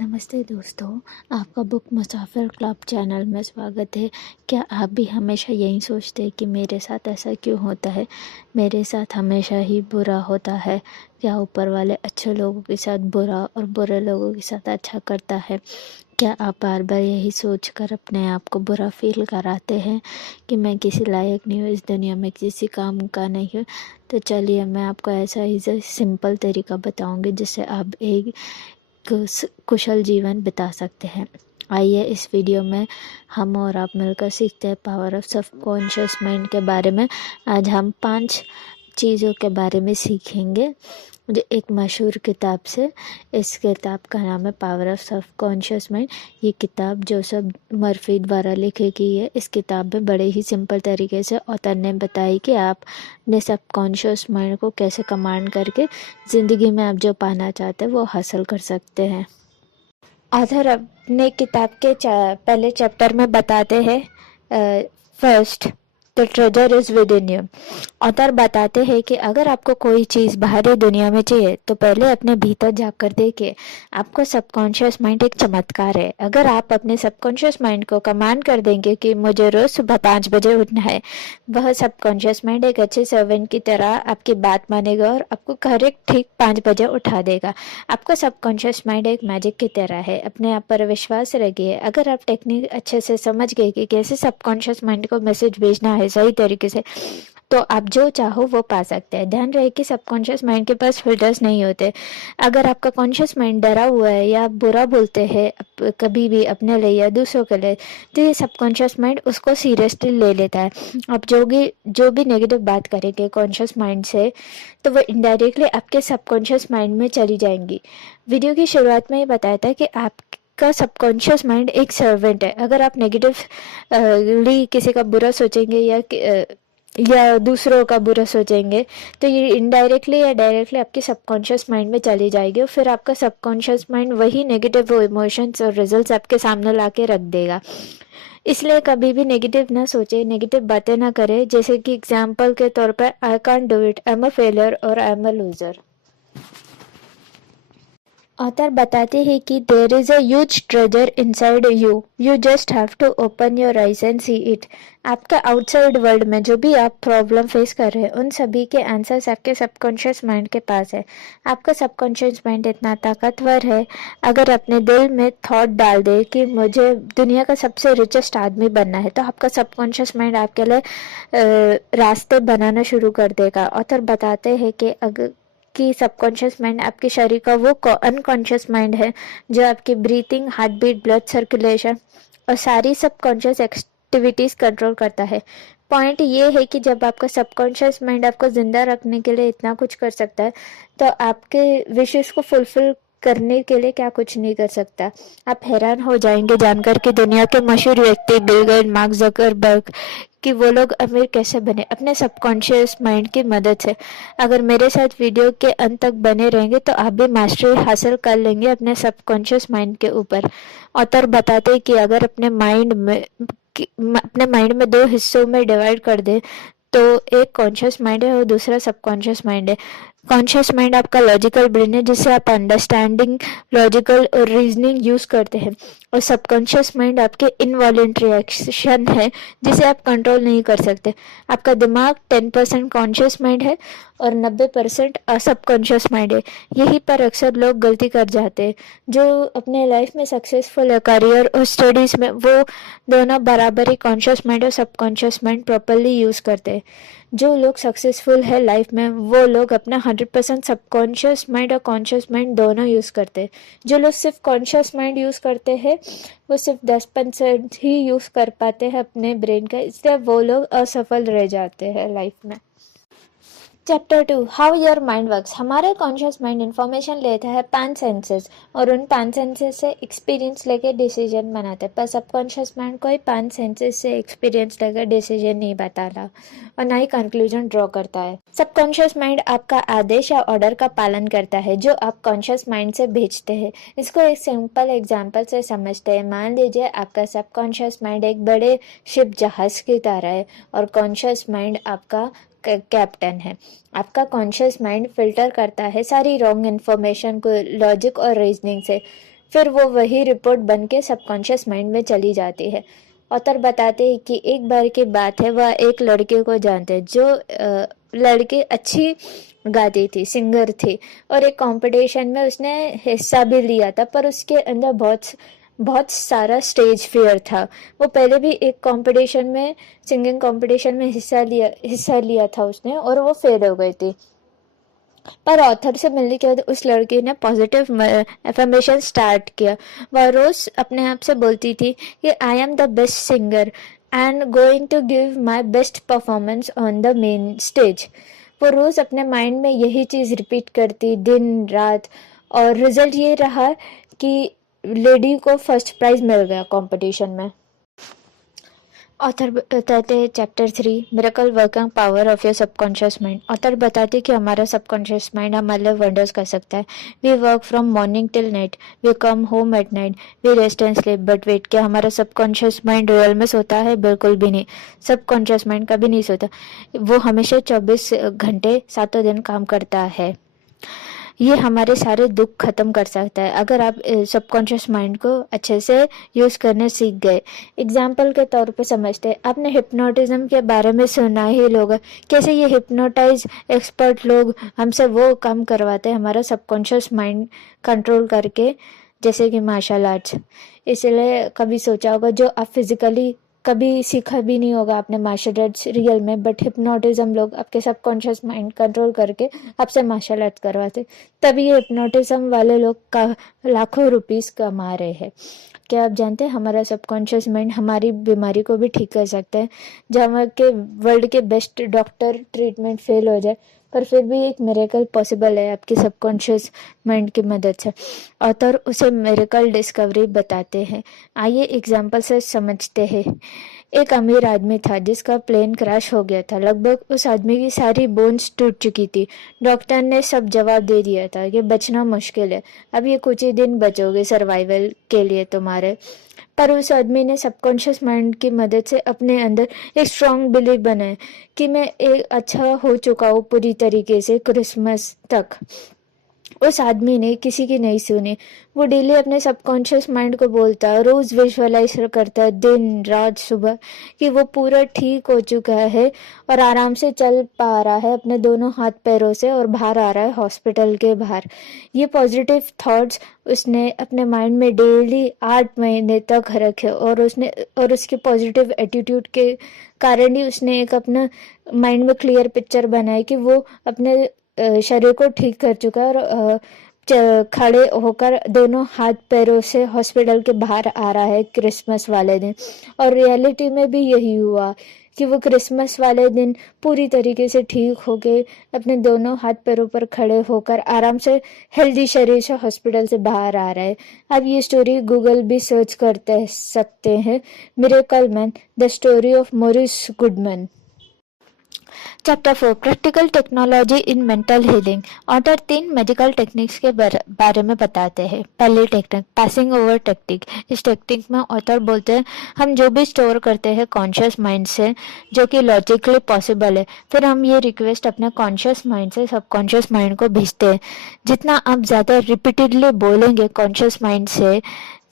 नमस्ते दोस्तों, आपका बुक मुसाफिर क्लब चैनल में स्वागत है। क्या आप भी हमेशा यही सोचते हैं कि मेरे साथ ऐसा क्यों होता है, मेरे साथ हमेशा ही बुरा होता है? क्या ऊपर वाले अच्छे लोगों के साथ बुरा और बुरे लोगों के साथ अच्छा करता है? क्या आप बार बार यही सोचकर अपने आप को बुरा फील कराते हैं कि मैं किसी लायक नहीं हूँ, इस दुनिया में किसी काम का नहीं हूँ? तो चलिए मैं आपको ऐसा ही सिंपल तरीका बताऊँगी जिससे आप एक कुशल जीवन बिता सकते हैं। आइए इस वीडियो में हम और आप मिलकर सीखते हैं पावर ऑफ सबकॉन्शियस माइंड के बारे में। आज हम 5 चीज़ों के बारे में सीखेंगे जो एक मशहूर किताब से। इस किताब का नाम है पावर ऑफ सबकॉन्शियस माइंड। ये किताब जोसेफ मर्फी द्वारा लिखी गई है। इस किताब में बड़े ही सिंपल तरीके से ऑथर ने बताई कि आप अपने सबकॉन्शियस माइंड को कैसे कमांड करके ज़िंदगी में आप जो पाना चाहते हैं वो हासिल कर सकते हैं। ऑथर अपने किताब के पहले चैप्टर में बताते हैं first the treasure is with in you. Author बताते हैं कि अगर आपको कोई चीज़ बाहरी दुनिया में चाहिए तो पहले अपने भीतर जाकर देखिए। आपको सबकॉन्शियस माइंड एक चमत्कार है। अगर आप अपने सबकॉन्शियस माइंड को कमांड कर देंगे कि मुझे रोज सुबह 5 बजे उठना है, वह सबकॉन्शियस माइंड एक अच्छे सर्वेंट की तरह आपकी बात मानेगा और आपको करेक्ट ठीक 5 बजे उठा देगा। आपका सबकॉन्शियस माइंड एक मैजिक की तरह है। अपने आप पर विश्वास रखिए। अगर आप टेक्निक अच्छे से समझ गए कि कैसे सबकॉन्शियस माइंड को मैसेज भेजना है सही तरीके से, तो आप जो चाहो वो पा सकते हैं। ध्यान रहे कि सबकॉन्शियस माइंड के पास फिल्टर्स नहीं होते। अगर आपका कॉन्शियस माइंड डरा हुआ है या आप बुरा बोलते हैं कभी भी अपने लिए या दूसरों के लिए, तो ये सबकॉन्शियस माइंड उसको सीरियसली ले लेता है। आप जो भी नेगेटिव बात करेंगे कॉन्शियस माइंड से, तो वो इनडायरेक्टली आपके सबकॉन्शियस माइंड में चली जाएंगी। वीडियो की शुरुआत में ही बताया था कि आप का सबकॉन्शियस माइंड एक सर्वेंट है। अगर आप नेगेटिवली किसी का बुरा सोचेंगे या दूसरों का बुरा सोचेंगे, तो ये इनडायरेक्टली या डायरेक्टली आपके सबकॉन्शियस माइंड में चली जाएगी और फिर आपका सबकॉन्शियस माइंड वही नेगेटिव इमोशंस और रिजल्ट्स आपके सामने ला के रख देगा। इसलिए कभी भी नेगेटिव ना सोचे, नेगेटिव बातें ना करें। जैसे कि एग्जाम्पल के तौर पर I can't do it, I am a failure और I am a loser. Author बताते हैं कि there is a huge treasure inside you, you just have to open your eyes and see it. आपका outside world में जो भी आप problem face कर रहे हैं, उन सभी के आंसर्स आपके सबकॉन्शियस माइंड के पास है। आपका सबकॉन्शियस माइंड इतना ताकतवर है, अगर अपने दिल में थॉट डाल दे कि मुझे दुनिया का सबसे रिचेस्ट आदमी बनना है, तो आपका सबकॉन्शियस माइंड आपके लिए रास्ते बनाना शुरू कर देगा। ऑथर बताते हैं कि सबकॉन्शियस माइंड आपके शरीर का वो अनकॉन्शियस माइंड है जो आपकी breathing, heart beat, blood circulation और सारी सबकॉन्शियस एक्टिविटीज कंट्रोल करता है। पॉइंट ये है कि जब आपका सबकॉन्शियस माइंड आपको जिंदा रखने के लिए इतना कुछ कर सकता है, तो आपके विशेष को फुलफिल करने के लिए क्या कुछ नहीं कर सकता। आप हैरान हो जाएंगे जानकर कि दुनिया के मशहूर व्यक्ति बिल गेट्स, मार्क जकरबर्ग, कि वो लोग अमीर कैसे बने अपने सबकॉन्शियस माइंड की मदद से। अगर मेरे साथ वीडियो के अंत तक बने रहेंगे तो आप भी मास्टरी हासिल कर लेंगे अपने सबकॉन्शियस माइंड के ऊपर। ऑथर बताते हैं कि अगर अपने माइंड में 2 हिस्सों में डिवाइड कर दे, तो एक कॉन्शियस माइंड है और दूसरा सबकॉन्शियस माइंड है। कॉन्शियस माइंड आपका लॉजिकल ब्रेन है जिससे आप अंडरस्टैंडिंग, लॉजिकल और रीजनिंग यूज करते हैं, और सबकॉन्शियस माइंड आपके इनवॉलेंट्री एक्शन है जिसे आप कंट्रोल नहीं कर सकते। आपका दिमाग 10% कॉन्शियस माइंड है और 90% सबकॉन्शियस माइंड है। यही पर अक्सर लोग गलती कर जाते हैं। जो अपने लाइफ में सक्सेसफुल है, करियर और स्टडीज में, वो दोनों बराबर ही कॉन्शियस माइंड और सबकॉन्शियस माइंड प्रॉपरली यूज करते हैं। जो लोग सक्सेसफुल है लाइफ में, वो लोग अपना 100% सबकॉन्शियस माइंड और कॉन्शियस माइंड दोनों यूज करते हैं। जो लोग सिर्फ कॉन्शियस माइंड यूज करते हैं, वो सिर्फ 10% ही यूज कर पाते हैं अपने ब्रेन का, इसलिए वो लोग असफल रह जाते हैं लाइफ में। Chapter 2, how your mind works. हमारे कॉन्शियस माइंड इंफॉर्मेशन लेता है 5 सेंसेस और उन 5 सेंसेस से एक्सपीरियंस लेके डिसीजन बनाते हैं, पर सबकॉन्शियस माइंड कोई 5 सेंसेस से एक्सपीरियंस लेकर डिसीजन नहीं बताता और ना ही कंक्लूजन ड्रॉ करता है। सबकॉन्शियस माइंड आपका आदेश या ऑर्डर का पालन करता है जो आप कॉन्शियस माइंड से भेजते हैं। इसको एक सिंपल एग्जाम्पल से समझते हैं। मान लीजिए आपका सबकॉन्शियस माइंड एक बड़े शिप जहाज की तरह है और कॉन्शियस माइंड आपका कैप्टन है। आपका कॉन्शियस माइंड फिल्टर करता है सारी रॉन्ग इन्फॉर्मेशन को लॉजिक और रीजनिंग से, फिर वो वही रिपोर्ट बन के सबकॉन्शियस माइंड में चली जाती है। ऑथर बताते हैं कि एक बार की बात है, वह एक लड़के को जानते हैं जो लड़की अच्छी गाती थी, सिंगर थी, और एक कंपटीशन में उसने हिस्सा भी लिया था, पर उसके अंदर बहुत बहुत सारा स्टेज फियर था। वो पहले भी एक कंपटीशन में, सिंगिंग कंपटीशन में हिस्सा लिया था उसने, और वो फेल हो गई थी। पर ऑथर से मिलने के बाद उस लड़की ने पॉजिटिव एफर्मेशन स्टार्ट किया। वह रोज अपने आप से बोलती थी कि I am the best singer and going to give my best performance on the main stage. वो रोज अपने माइंड में यही चीज रिपीट करती दिन रात, और रिजल्ट ये रहा कि लेडी को फर्स्ट प्राइज मिल गया कंपटीशन में। ऑथर बताते हैं chapter 3, miracle working power of your subconscious mind. Author बताते हैं कि हमारा सबकॉन्शियस माइंड हमारे लिए वंडर्स कर सकता है। We work from morning till night, we come home at night, we rest and sleep, but wait, क्या हमारा सबकॉन्शियस माइंड रियल में सोता है? बिल्कुल भी नहीं। सबकॉन्शियस माइंड कभी नहीं सोता, वो हमेशा 24 घंटे 7 दिन काम करता है। ये हमारे सारे दुख खत्म कर सकता है अगर आप सबकॉन्शियस माइंड को अच्छे से यूज़ करने सीख गए। एग्जाम्पल के तौर पे समझते हैं, आपने हिप्नोटिज्म के बारे में सुना ही होगा, कैसे ये हिप्नोटाइज एक्सपर्ट लोग हमसे वो काम करवाते हैं हमारा सबकॉन्शियस माइंड कंट्रोल करके, जैसे कि मार्शल आर्ट्स। इसलिए कभी सोचा होगा, जो आप फिजिकली कभी सीखा भी नहीं होगा आपने मार्शल आर्ट्स रियल में, बट हिप्नोटिज्म लोग आपके सबकॉन्शियस माइंड कंट्रोल करके आपसे मार्शल आर्ट्स करवाते, तभी ये हिप्नोटिज्म वाले लोग का लाखों रुपीस कमा रहे हैं। क्या आप जानते हैं हमारा सबकॉन्शियस माइंड हमारी बीमारी को भी ठीक कर सकता है। जहाँ के वर्ल्ड के बेस्ट डॉक्टर ट्रीटमेंट फेल हो जाए, पर फिर भी एक मिरेकल पॉसिबल है आपके सबकॉन्शियस माइंड की मदद से। ऑथर उसे मिरेकल डिस्कवरी बताते हैं। आइए एग्जाम्पल से समझते हैं। एक अमीर आदमी था जिसका प्लेन क्रैश हो गया था। लगभग उस आदमी की सारी बोन्स टूट चुकी थी। डॉक्टर ने सब जवाब दे दिया था कि बचना मुश्किल है, अब ये कुछ ही दिन बचोगे सर्वाइवल के लिए तुम्हारे। पर उस आदमी ने सबकॉन्शियस माइंड की मदद से अपने अंदर एक स्ट्रॉन्ग बिलीफ बनाया कि मैं एक अच्छा हो चुका हूँ पूरी तरीके से क्रिसमस तक। उस आदमी ने किसी की नहीं सुनी। वो डेली अपने सबकॉन्शियस माइंड को बोलता, रोज विजुअलाइज करता दिन रात सुबह कि वो पूरा ठीक हो चुका है और आराम से चल पा रहा है अपने दोनों हाथ पैरों से, और बाहर आ रहा है हॉस्पिटल के बाहर। ये पॉजिटिव थॉट्स उसने अपने माइंड में डेली 8 महीने तक रखे, और उसके पॉजिटिव एटीट्यूड के कारण ही उसने एक अपना माइंड में क्लियर पिक्चर बनाया कि वो अपने शरीर को ठीक कर चुका है, और खड़े होकर दोनों हाथ पैरों से हॉस्पिटल के बाहर आ रहा है क्रिसमस वाले दिन। और रियलिटी में भी यही हुआ कि वो क्रिसमस वाले दिन पूरी तरीके से ठीक हो गए, अपने दोनों हाथ पैरों पर खड़े होकर आराम से हेल्दी शरीर से हॉस्पिटल से बाहर आ रहा है। अब ये स्टोरी गूगल भी सर्च करते सकते हैं, miracle man, the story of Morris Goodman. Chapter 4, practical technology in mental healing. Author 3 medical techniques के बारे में बताते हैं। पहली टेक्निक, पासिंग ओवर टेक्निक। इस टेक्निक में ऑथर बोलते हैं हम जो भी स्टोर करते हैं कॉन्शियस माइंड से, जो कि लॉजिकली पॉसिबल है, फिर हम ये रिक्वेस्ट अपने कॉन्शियस माइंड से सबकॉन्शियस माइंड को भेजते हैं। जितना आप ज़्यादा रिपीटेडली बोलेंगे कॉन्शियस माइंड से,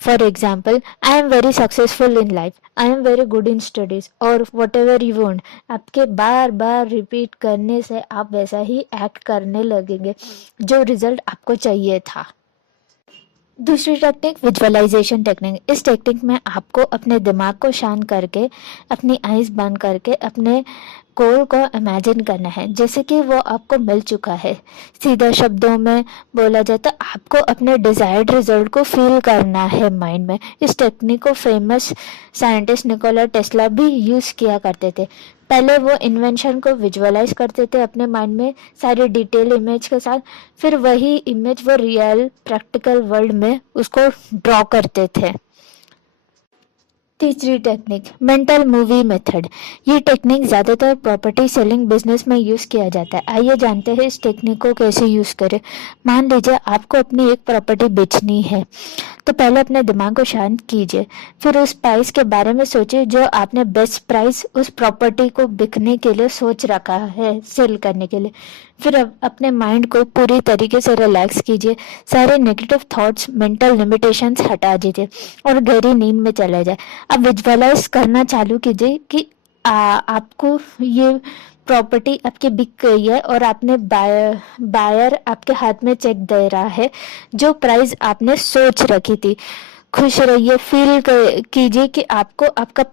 for example, I am very successful in life, I am very good in studies, और वट एवर यू वॉन्ट, आपके बार बार रिपीट करने से आप वैसा ही एक्ट करने लगेंगे जो रिजल्ट आपको चाहिए था। दूसरी टेक्निक, विजुअलाइजेशन टेक्निक। इस टेक्निक में आपको अपने दिमाग को शांत करके, अपनी आईज बंद करके अपने गोल को इमेजिन करना है जैसे कि वो आपको मिल चुका है। सीधा शब्दों में बोला जाए तो आपको अपने डिजायर्ड रिजल्ट को फील करना है माइंड में। इस टेक्निक को फेमस साइंटिस्ट निकोला टेस्ला भी यूज़ किया करते थे। पहले वो इन्वेंशन को विजुअलाइज करते थे अपने माइंड में सारी डिटेल इमेज के साथ, फिर वही इमेज वो रियल प्रैक्टिकल वर्ल्ड में उसको ड्रॉ करते थे। तीसरी टेक्निक, मेंटल मूवी मेथड। ये टेक्निक ज़्यादातर प्रॉपर्टी सेलिंग बिजनेस में यूज़ किया जाता है। आइए जानते हैं इस टेक्निक को कैसे यूज़ करें। मान लीजिए आपको अपनी एक प्रॉपर्टी बेचनी है, तो पहले अपने दिमाग को शांत कीजिए, फिर उस प्राइस के बारे में सोचिए जो आपने बेस्ट प्राइस उस प्रॉपर्टी को बिकने के लिए सोच रखा है, सेल करने के लिए। फिर अब अपने माइंड को पूरी तरीके से रिलैक्स कीजिए, सारे नेगेटिव थॉट्स, मेंटल लिमिटेशंस हटा दीजिए और गहरी नींद में चले जाए। अब विजुअलाइज करना चालू कीजिए कि आपको ये प्रॉपर्टी आपकी बिक गई है और आपने बायर आपके हाथ में चेक दे रहा है जो प्राइस आपने सोच रखी थी। खुश रहिए, फील कीजिए कि आपको आपका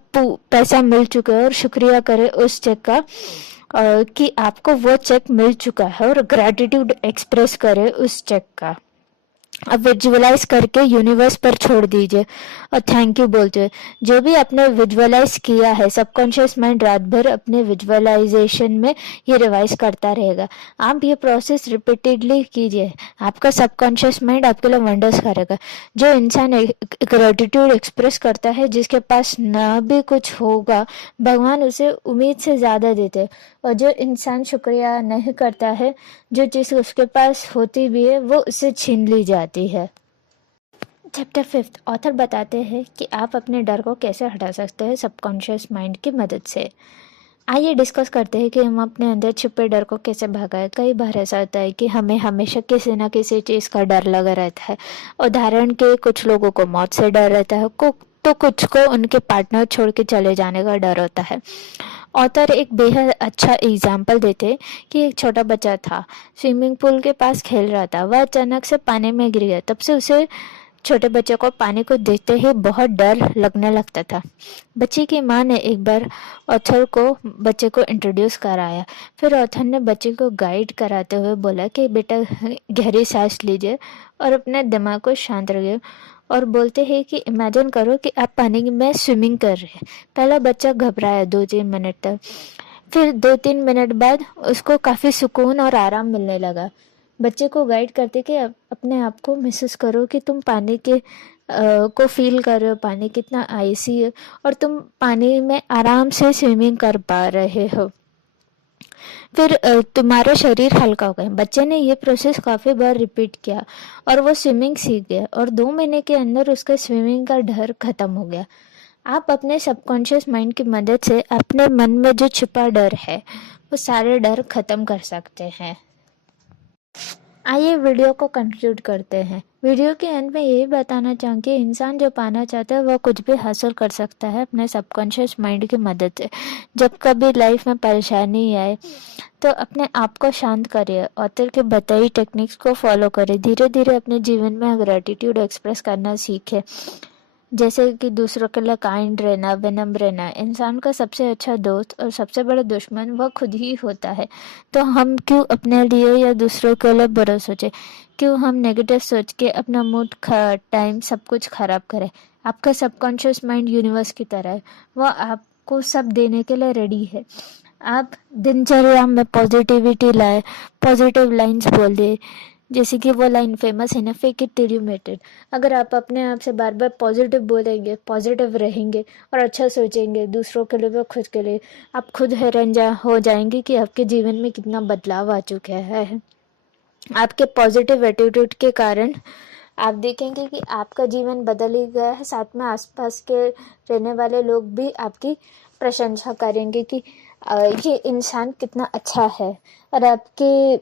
पैसा मिल चुका है और शुक्रिया करें उस चेक का कि आपको वो चेक मिल चुका है और ग्रैटिट्यूड एक्सप्रेस करें उस चेक का। अब विजुअलाइज करके यूनिवर्स पर छोड़ दीजिए और थैंक यू बोलते हुए। जो भी आपने विजुअलाइज किया है, सबकॉन्शियस माइंड रात भर अपने विजुअलाइजेशन में ये रिवाइज करता रहेगा। आप ये प्रोसेस रिपीटेडली कीजिए, आपका सबकॉन्शियस माइंड आपके लिए वंडर्स करेगा। जो इंसान ग्रेटिट्यूड एक्सप्रेस करता है, जिसके पास ना भी कुछ होगा, भगवान उसे उम्मीद से ज़्यादा देते हैं। और जो इंसान शुक्रिया नहीं करता है, जो चीज़ उसके पास होती भी है वो उससे छीन ली जाती है। चैप्टर 5 ऑथर बताते हैं कि आप अपने डर को कैसे हटा सकते हैं सबकॉन्शियस माइंड की मदद से। आइए डिस्कस करते हैं कि हम अपने अंदर छुपे डर को कैसे भगाएं। कई बार ऐसा होता है कि हमें हमेशा किसी न किसी चीज़ का डर लगा रहता है। उदाहरण के कुछ लोगों को मौत से डर रहता है, तो कुछ को उनके पार्टनर छोड़ के चले जाने का डर होता है। ऑथर एक बेहद अच्छा एग्जाम्पल देते कि एक छोटा बच्चा था, स्विमिंग पूल के पास खेल रहा था। वह अचानक से पानी में गिर गया। तब से उसे छोटे बच्चे को पानी को देखते ही बहुत डर लगने लगता था। बच्चे की माँ ने एक बार ऑथर को बच्चे को इंट्रोड्यूस कराया। फिर ऑथर ने बच्चे को गाइड कराते हुए बोला कि बेटा गहरी सांस लीजिए और अपने दिमाग को शांत रखिए और बोलते हैं कि इमेजिन करो कि आप पानी में स्विमिंग कर रहे हैं। पहला बच्चा घबराया 2-3 मिनट तक। फिर 2-3 मिनट बाद उसको काफ़ी सुकून और आराम मिलने लगा। बच्चे को गाइड करते कि अपने आप को महसूस करो कि तुम पानी के को फील कर रहे हो, पानी कितना आइसी है और तुम पानी में आराम से स्विमिंग कर पा रहे हो। फिर तुम्हारा शरीर हल्का हो गया। बच्चे ने ये प्रोसेस काफ़ी बार रिपीट किया और वो स्विमिंग सीख गया और 2 महीने के अंदर उसका स्विमिंग का डर खत्म हो गया। आप अपने सबकॉन्शियस माइंड की मदद से अपने मन में जो छिपा डर है वो सारे डर खत्म कर सकते हैं। आइए वीडियो को कंक्लूड करते हैं। वीडियो के अंत में यही बताना चाहूँगी, इंसान जो पाना चाहता है वह कुछ भी हासिल कर सकता है अपने सबकॉन्शियस माइंड की मदद से। जब कभी लाइफ में परेशानी आए तो अपने आप को शांत करिए, ऑथर के बताई टेक्निक्स को फॉलो करें, धीरे धीरे अपने जीवन में ग्रेटिट्यूड एक्सप्रेस करना सीखें। जैसे कि दूसरों के लिए काइंड रहना, विनम्र रहना। इंसान का सबसे अच्छा दोस्त और सबसे बड़ा दुश्मन वह खुद ही होता है। तो हम क्यों अपने लिए या दूसरों के लिए बुरा सोचे, क्यों हम नेगेटिव सोच के अपना मूड, टाइम सब कुछ खराब करें। आपका सबकॉन्शियस माइंड यूनिवर्स की तरह है, वह आपको सब देने के लिए रेडी है। आप दिनचर्या में पॉजिटिविटी लाए, पॉजिटिव लाइन्स बोल दे, जैसे कि वो लाइन फेमस है ना, fake it till you make it. अगर आप अपने आप से बार बार पॉजिटिव बोलेंगे, पॉजिटिव रहेंगे और अच्छा सोचेंगे दूसरों के लिए व खुद के लिए, आप खुद हैरान हो जाएंगे कि आपके जीवन में कितना बदलाव आ चुका है। आपके पॉजिटिव एटीट्यूड के कारण आप देखेंगे कि आपका जीवन बदल ही गया है, साथ में आसपास के रहने वाले लोग भी आपकी प्रशंसा करेंगे कि ये इंसान कितना अच्छा है। और आपके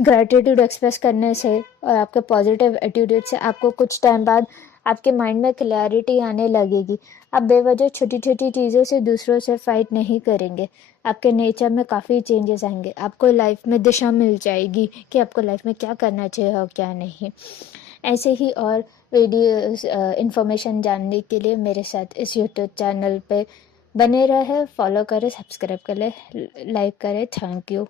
ग्रैटिट्यूड एक्सप्रेस करने से और आपके पॉजिटिव एटीट्यूड से आपको कुछ टाइम बाद आपके माइंड में क्लैरिटी आने लगेगी। आप बेवजह छोटी छोटी चीज़ों से दूसरों से फाइट नहीं करेंगे। आपके नेचर में काफ़ी चेंजेस आएंगे। आपको लाइफ में दिशा मिल जाएगी कि आपको लाइफ में क्या करना चाहिए और क्या नहीं। ऐसे ही और वीडियो इन्फॉर्मेशन जानने के लिए मेरे साथ इस यूट्यूब चैनल पे बने रहे, फॉलो करें, सब्सक्राइब करें, लाइक करें। Thank you.